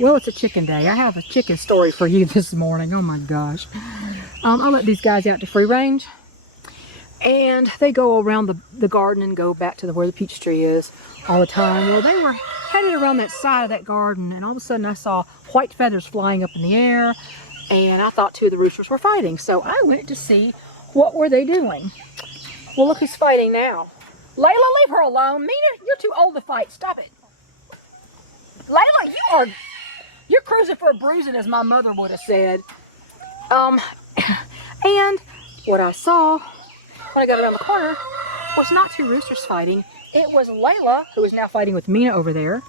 Well, it's a chicken day. I have a chicken story for you this morning. Oh my gosh. I let these guys out to free range, and they go around the garden and go back to where the peach tree is all the time. Well, they were headed around that side of that garden, and all of a sudden I saw white feathers flying up in the air, and I thought two of the roosters were fighting. So I went to see what were they doing. Well, look who's fighting now. Layla, leave her alone. Mina, you're too old to fight. Stop it. Layla, you're cruising for a bruising, as my mother would have said. And what I saw when I got around the corner was not two roosters fighting. It was Layla, who is now fighting with Mina over there,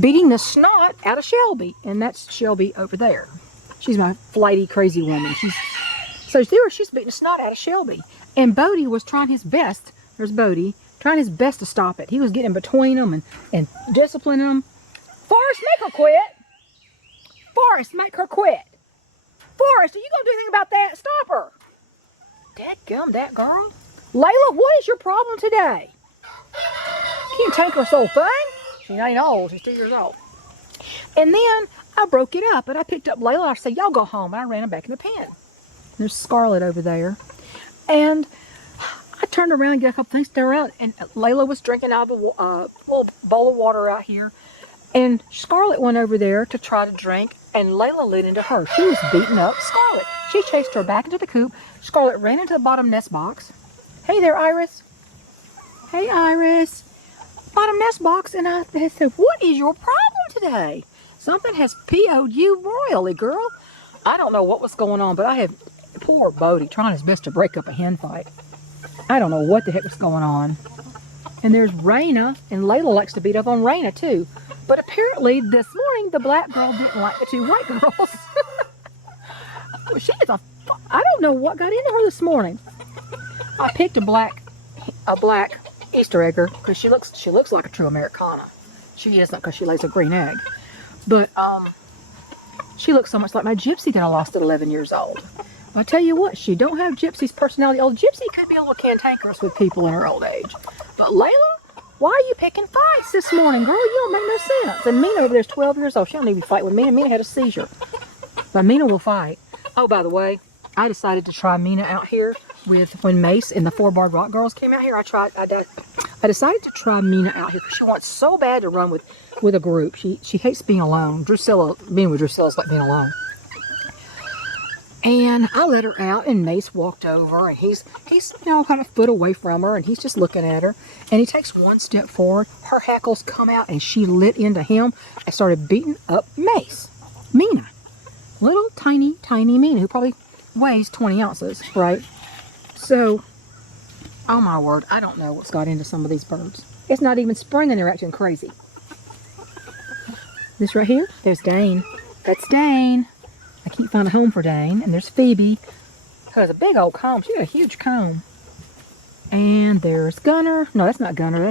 beating the snot out of Shelby. And that's Shelby over there. She's my flighty, crazy woman. She's beating the snot out of Shelby. And Bodie was trying his best. There's Bodie, trying his best to stop it. He was getting between them and disciplining them. Forrest, make her quit. Forrest, make her quit. Forrest, are you going to do anything about that? Stop her. Dadgum, that girl. Layla, what is your problem today? Can't take her soul thing. She ain't old. She's 2 years old. And then I broke it up, and I picked up Layla. I said, y'all go home. And I ran them back in the pen. There's Scarlett over there. And I turned around and got a couple things to around, and Layla was drinking out of a little bowl of water out here. And Scarlett went over there to try to drink, and Layla lit into her. She was beating up Scarlett. She chased her back into the coop. Scarlett ran into the bottom nest box. Hey there, Iris. Hey, Iris. Bottom nest box, and I said, what is your problem today? Something has PO'd you royally, girl. I don't know what was going on, but I had poor Bodie trying his best to break up a hen fight. I don't know what the heck was going on. And there's Raina, and Layla likes to beat up on Raina too. But apparently this morning the black girl didn't like the two white girls. I don't know what got into her this morning. I picked a black Easter egger because she looks like a true Americana. She isn't, because she lays a green egg. But she looks so much like my Gypsy that I lost at 11 years old. I tell you what, she don't have Gypsy's personality. Old Gypsy could be a little cantankerous with people in her old age. But Layla, why are you picking fights this morning, girl? You don't make no sense. And Mina over there's 12 years old. She don't need to be fighting with Mina. Mina had a seizure. But Mina will fight. Oh, by the way, I decided to try Mina out here when Mace and the 4-barred rock girls came out here. I decided to try Mina out here because she wants so bad to run with a group. She hates being alone. Being with Drusilla's like being alone. And I let her out, and Mace walked over, and he's kind of a foot away from her, and he's just looking at her. And he takes one step forward. Her hackles come out, and she lit into him and started beating up Mace. Mina. Little tiny, tiny Mina, who probably weighs 20 ounces, right? So, oh my word, I don't know what's got into some of these birds. It's not even spring, and they're acting crazy. This right here, there's Dane. That's Dane. I keep finding a home for Dane. And there's Phoebe, who has a big old comb. She got a huge comb. And there's Gunner. No, that's not Gunner.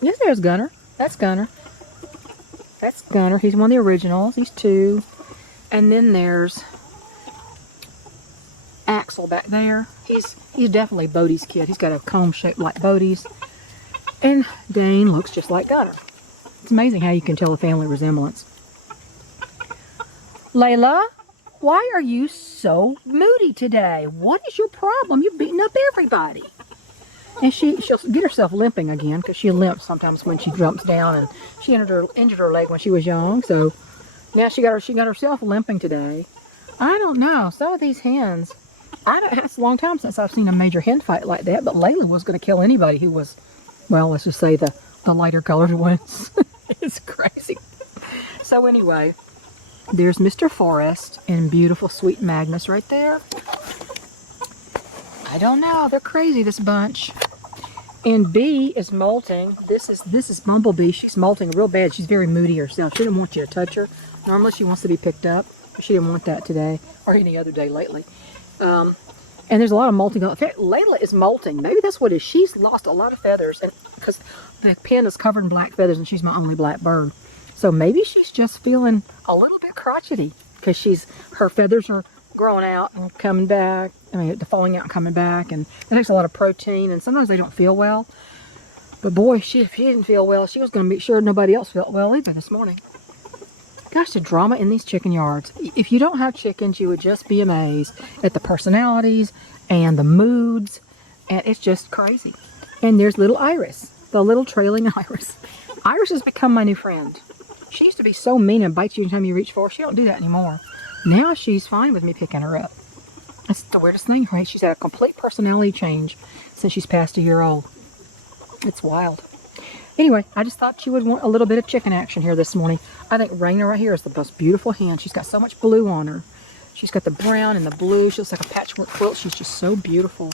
Yes, there's Gunner. That's Gunner. That's Gunner. He's one of the originals. He's 2. And then there's Axel back there. He's definitely Bodie's kid. He's got a comb shaped like Bodie's. And Dane looks just like Gunner. It's amazing how you can tell a family resemblance. Layla, why are you so moody today? What is your problem? You're beating up everybody. And she'll get herself limping again, because she limps sometimes when she jumps down, and she injured her leg when she was young. So now she got herself limping today. I don't know. Some of these hens, it's a long time since I've seen a major hen fight like that. But Layla was going to kill anybody who was, well, let's just say the lighter colored ones. It's crazy. So anyway, there's Mr. Forrest and beautiful sweet Magnus right there. I don't know. They're crazy, this bunch. And Bee is molting. This is Bumblebee. She's molting real bad. She's very moody herself. She didn't want you to touch her. Normally she wants to be picked up, but she didn't want that today or any other day lately. And there's a lot of molting. Layla is molting. Maybe that's what it is. She's lost a lot of feathers, and because the pen is covered in black feathers, and she's my only black bird. So maybe she's just feeling a little bit crotchety because her feathers are growing out and coming back. I mean, they're falling out and coming back, and it takes a lot of protein, and sometimes they don't feel well. But boy, if she didn't feel well, she was going to make sure nobody else felt well either this morning. Gosh, the drama in these chicken yards. If you don't have chickens, you would just be amazed at the personalities and the moods. And it's just crazy. And there's little Iris, the little trailing Iris. Iris has become my new friend. She used to be so mean and bite you anytime you reach for her. She don't do that anymore. Now she's fine with me picking her up. That's the weirdest thing, right? She's had a complete personality change since she's past a year old. It's wild. Anyway, I just thought you would want a little bit of chicken action here this morning. I think Raina right here is the most beautiful hen. She's got so much blue on her. She's got the brown and the blue. She looks like a patchwork quilt. She's just so beautiful.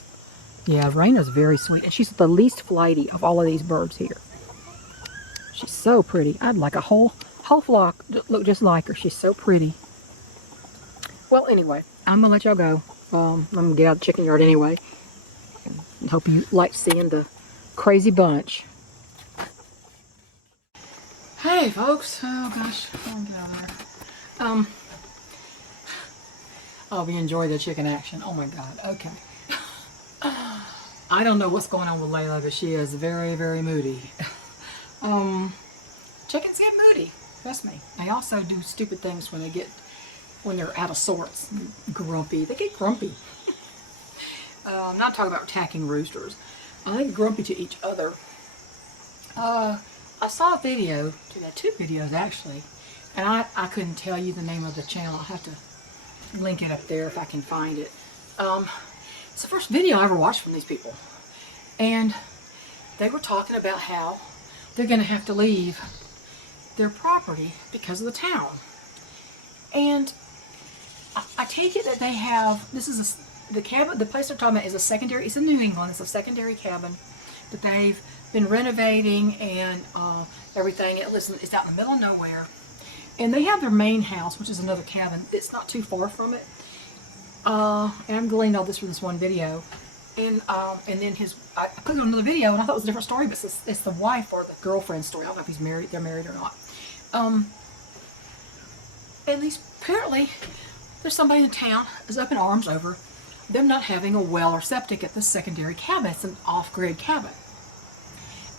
Yeah, Raina's very sweet. And she's the least flighty of all of these birds here. She's so pretty. I'd like a whole flock look just like her. She's so pretty. Well, anyway, I'm going to let y'all go. I'm going to get out of the chicken yard anyway. And hope you like seeing the crazy bunch. Hey, folks. Oh, gosh. I'll get out of there. Oh, we enjoy the chicken action. Oh, my God. Okay. I don't know what's going on with Layla, but she is very, very moody. Chickens get moody. Trust me. They also do stupid things when they're out of sorts. Grumpy. They get grumpy. I'm not talking about attacking roosters. They get grumpy to each other. I saw a video, two videos actually, and I couldn't tell you the name of the channel. I'll have to link it up there if I can find it. It's the first video I ever watched from these people. And they were talking about how they're going to have to leave their property because of the town. And I take it that they have, this is the cabin, the place they're talking about is a secondary, it's in New England, it's a secondary cabin that they've been renovating and everything. It's out in the middle of nowhere. And they have their main house, which is another cabin. It's not too far from it. And I'm gleaning all this from this one video. And then I clicked on another video and I thought it was a different story, but it's the wife or the girlfriend story. I don't know if they're married or not. And apparently there's somebody in town is up in arms over them not having a well or septic at the secondary cabin. It's an off-grid cabin.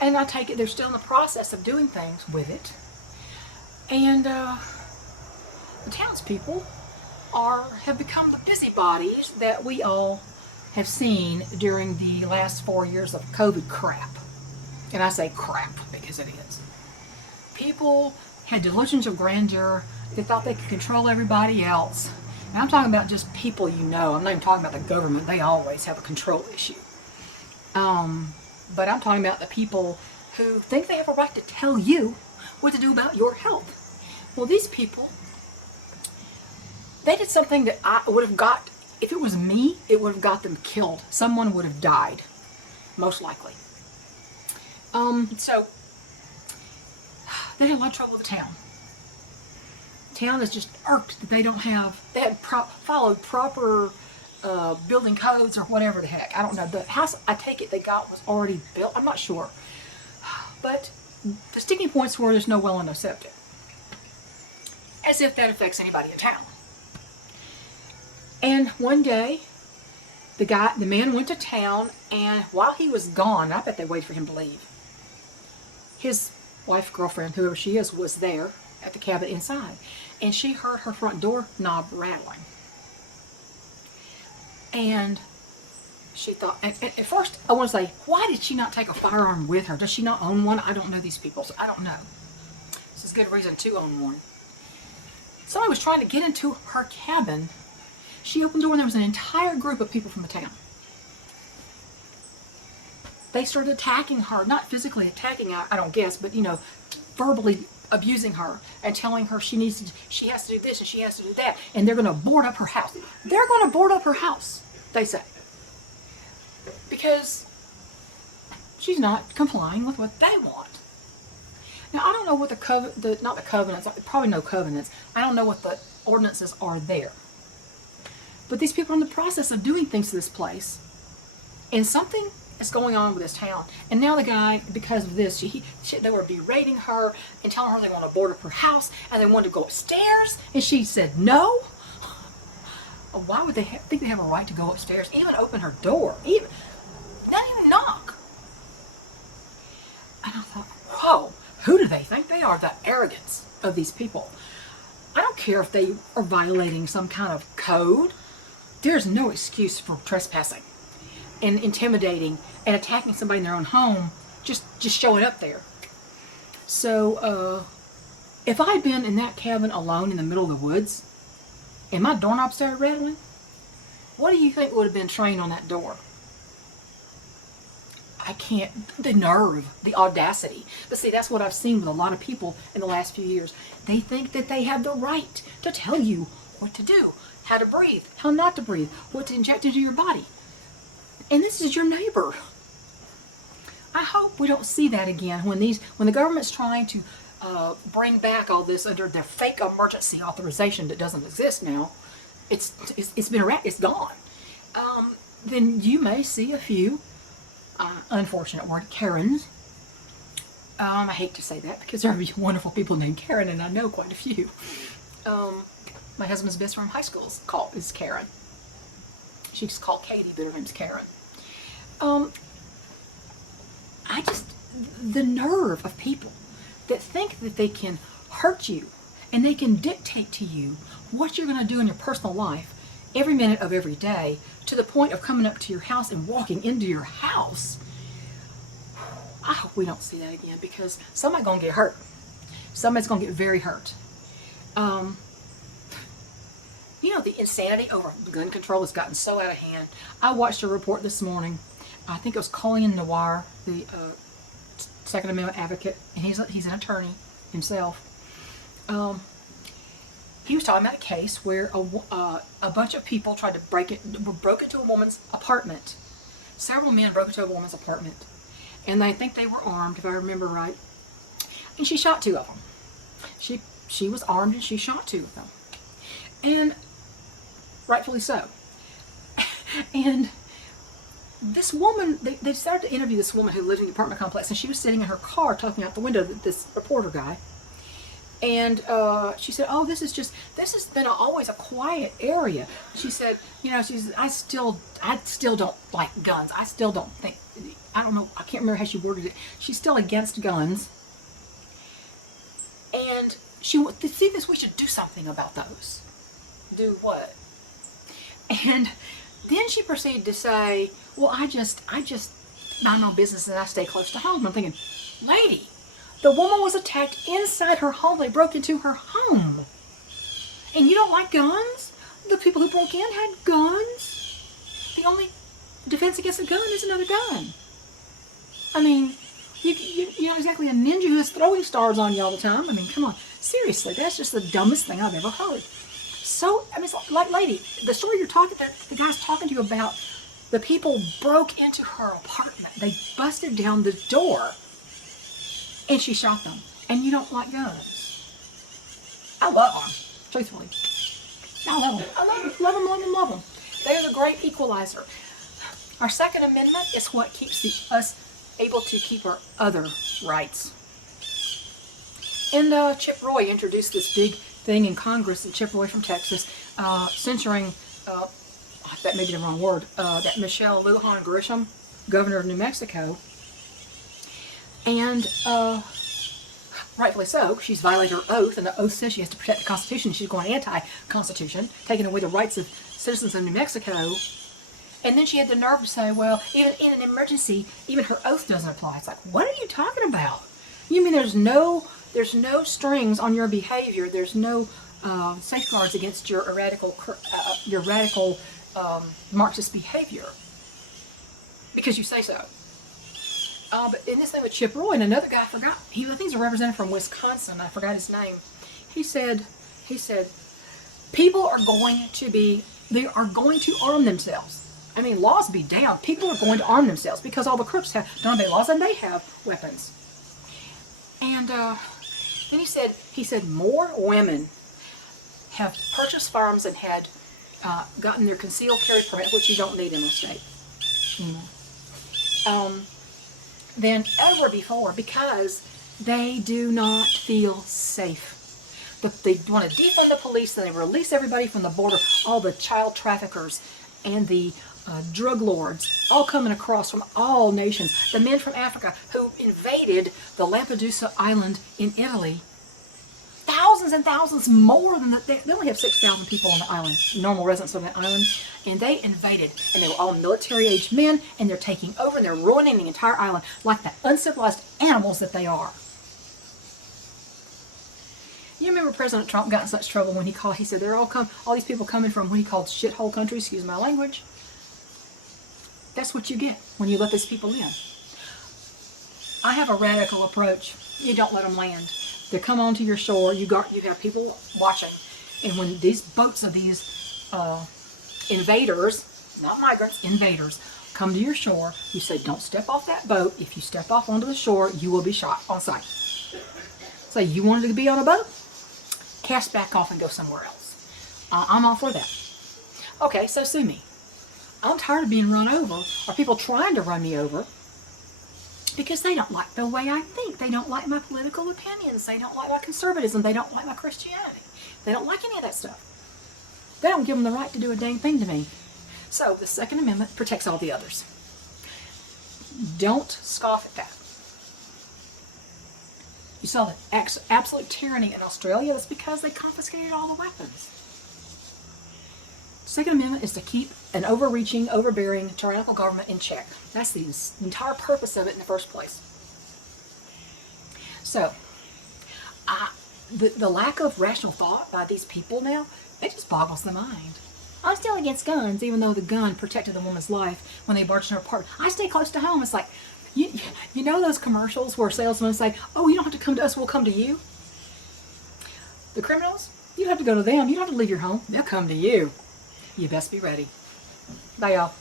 And I take it they're still in the process of doing things with it. And the townspeople have become the busybodies that we all have seen during the last 4 years of COVID crap. And I say crap because it is. People had delusions of grandeur. They thought they could control everybody else. And I'm talking about just people you know. I'm not even talking about the government. They always have a control issue. But I'm talking about the people who think they have a right to tell you what to do about your health. Well, these people, they did something that I would have got, if it was me, it would have got them killed. Someone would have died, most likely. So, they had a lot of trouble with the town. The town is just irked that they hadn't followed proper building codes or whatever the heck. I don't know. The house, I take it, they got was already built. I'm not sure. But the sticking points were there's no well and no septic. As if that affects anybody in town. And one day, the man went to town, and while he was gone, I bet they waited for him to leave. His wife, girlfriend, whoever she is, was there at the cabin inside. And she heard her front door knob rattling. And she thought, and at first I want to say, why did she not take a firearm with her? Does she not own one? I don't know these people, so I don't know. This is a good reason to own one. Somebody was trying to get into her cabin. She opened the door and there was an entire group of people from the town. They started attacking her, not physically attacking her, I don't guess, but verbally abusing her and telling her she has to do this and she has to do that, and they're going to board up her house. They're going to board up her house, they say, because she's not complying with what they want. Now, I don't know what not the covenants, probably no covenants. I don't know what the ordinances are there. But these people are in the process of doing things to this place, and something is going on with this town. And now the guy, because of this, they were berating her and telling her they want to board up her house and they wanted to go upstairs, and she said no. Why would they think they have a right to go upstairs, even open her door, not even knock? And I thought, whoa, who do they think they are? The arrogance of these people. I don't care if they are violating some kind of code. There's no excuse for trespassing and intimidating and attacking somebody in their own home, just showing up there. So if I had been in that cabin alone in the middle of the woods and my doorknob started rattling, what do you think would have been trained on that door? I can't, the nerve, the audacity. But see, that's what I've seen with a lot of people in the last few years. They think that they have the right to tell you what to do, how to breathe, how not to breathe, what to inject into your body. And this is your neighbor. I hope we don't see that again when the government's trying to bring back all this under their fake emergency authorization that doesn't exist now. It's gone. Then you may see a few unfortunate word, Karens. I hate to say that because there are wonderful people named Karen, and I know quite a few. My husband's best friend from high school is Karen. She's called Katie, but her name's Karen. The nerve of people that think that they can hurt you and they can dictate to you what you're going to do in your personal life every minute of every day, to the point of coming up to your house and walking into your house. I hope we don't see that again, because somebody's going to get hurt. Somebody's going to get very hurt. You know, the insanity over gun control has gotten so out of hand. I watched a report this morning. I think it was Colleen Noir, the Second Amendment advocate, and he's an attorney himself. He was talking about a case where a bunch of people tried to broke into a woman's apartment. Several men broke into a woman's apartment, and I think they were armed, if I remember right. And she shot two of them. She was armed, and she shot two of them, and rightfully so. And this woman, they started to interview this woman who lived in the apartment complex, and she was sitting in her car talking out the window to this reporter guy. And she said, "Oh, this has been always a quiet area." She said, "You know, I still don't like guns. I still don't think, I don't know, I can't remember how she worded it. She's still against guns. And to see this, we should do something about those." Do what? And then she proceeded to say, "Well, I just mind my business and I stay close to home." I'm thinking, lady, the woman was attacked inside her home. They broke into her home. And you don't like guns? The people who broke in had guns. The only defense against a gun is another gun. I mean, you're not exactly a ninja who's throwing stars on you all the time. I mean, come on. Seriously, that's just the dumbest thing I've ever heard. So, I mean, it's like, lady, the story the guy's talking to you about, the people broke into her apartment. They busted down the door. And she shot them. And you don't like guns. I love them, truthfully. I love them. I love them, love them, love them, love them. They're the great equalizer. Our Second Amendment is what keeps us able to keep our other rights. And Chip Roy introduced this big thing in Congress, and Chip Roy from Texas, censuring, that may be the wrong word, that Michelle Lujan Grisham, governor of New Mexico. And rightfully so, she's violated her oath, and the oath says she has to protect the Constitution. She's going anti-Constitution, taking away the rights of citizens of New Mexico. And then she had the nerve to say, well, even in an emergency, even her oath doesn't apply. It's like, what are you talking about? You mean there's no strings on your behavior? There's no safeguards against your radical Marxist behavior because you say so. But in this thing with Chip Roy, and another guy, I think he's a representative from Wisconsin, I forgot his name. He said, people are going to arm themselves. I mean, laws be down. People are going to arm themselves because all the crooks don't obey laws and they have weapons. And then he said more women have purchased firearms and had gotten their concealed carry permit, which you don't need in the state, than ever before, because they do not feel safe. They want to defund the police, and they release everybody from the border, all the child traffickers and the drug lords, all coming across from all nations. The men from Africa who invaded the Lampedusa island in Italy. Thousands thousands and thousands more than they only have 6,000 people on the island, normal residents on the island, and they invaded, and they were all military-aged men, and they're taking over, and they're ruining the entire island like the uncivilized animals that they are. You remember President Trump got in such trouble when he said they're all these people coming from what he called shithole countries, excuse my language. That's what you get when you let these people in. I have a radical approach. You don't let them land. They come onto your shore, you have people watching, and when these boats of these invaders, not migrants, invaders, come to your shore, you say, don't step off that boat. If you step off onto the shore, you will be shot on sight. Say, you wanted to be on a boat? Cast back off and go somewhere else. I'm all for that. Okay, so sue me. I'm tired of being run over, or people trying to run me over, because they don't like the way I think. They don't like my political opinions. They don't like my conservatism. They don't like my Christianity. They don't like any of that stuff. They don't give them the right to do a dang thing to me. So the Second Amendment protects all the others. Don't scoff at that. You saw the absolute tyranny in Australia. That's because they confiscated all the weapons. Second Amendment is to keep an overreaching, overbearing, tyrannical government in check. That's the entire purpose of it in the first place. So, the lack of rational thought by these people now, it just boggles the mind. I'm still against guns, even though the gun protected the woman's life when they barged in her apartment. I stay close to home. It's like, you know those commercials where salesmen say, oh, you don't have to come to us, we'll come to you? The criminals, you don't have to go to them. You don't have to leave your home. They'll come to you. You best be ready. Bye, y'all.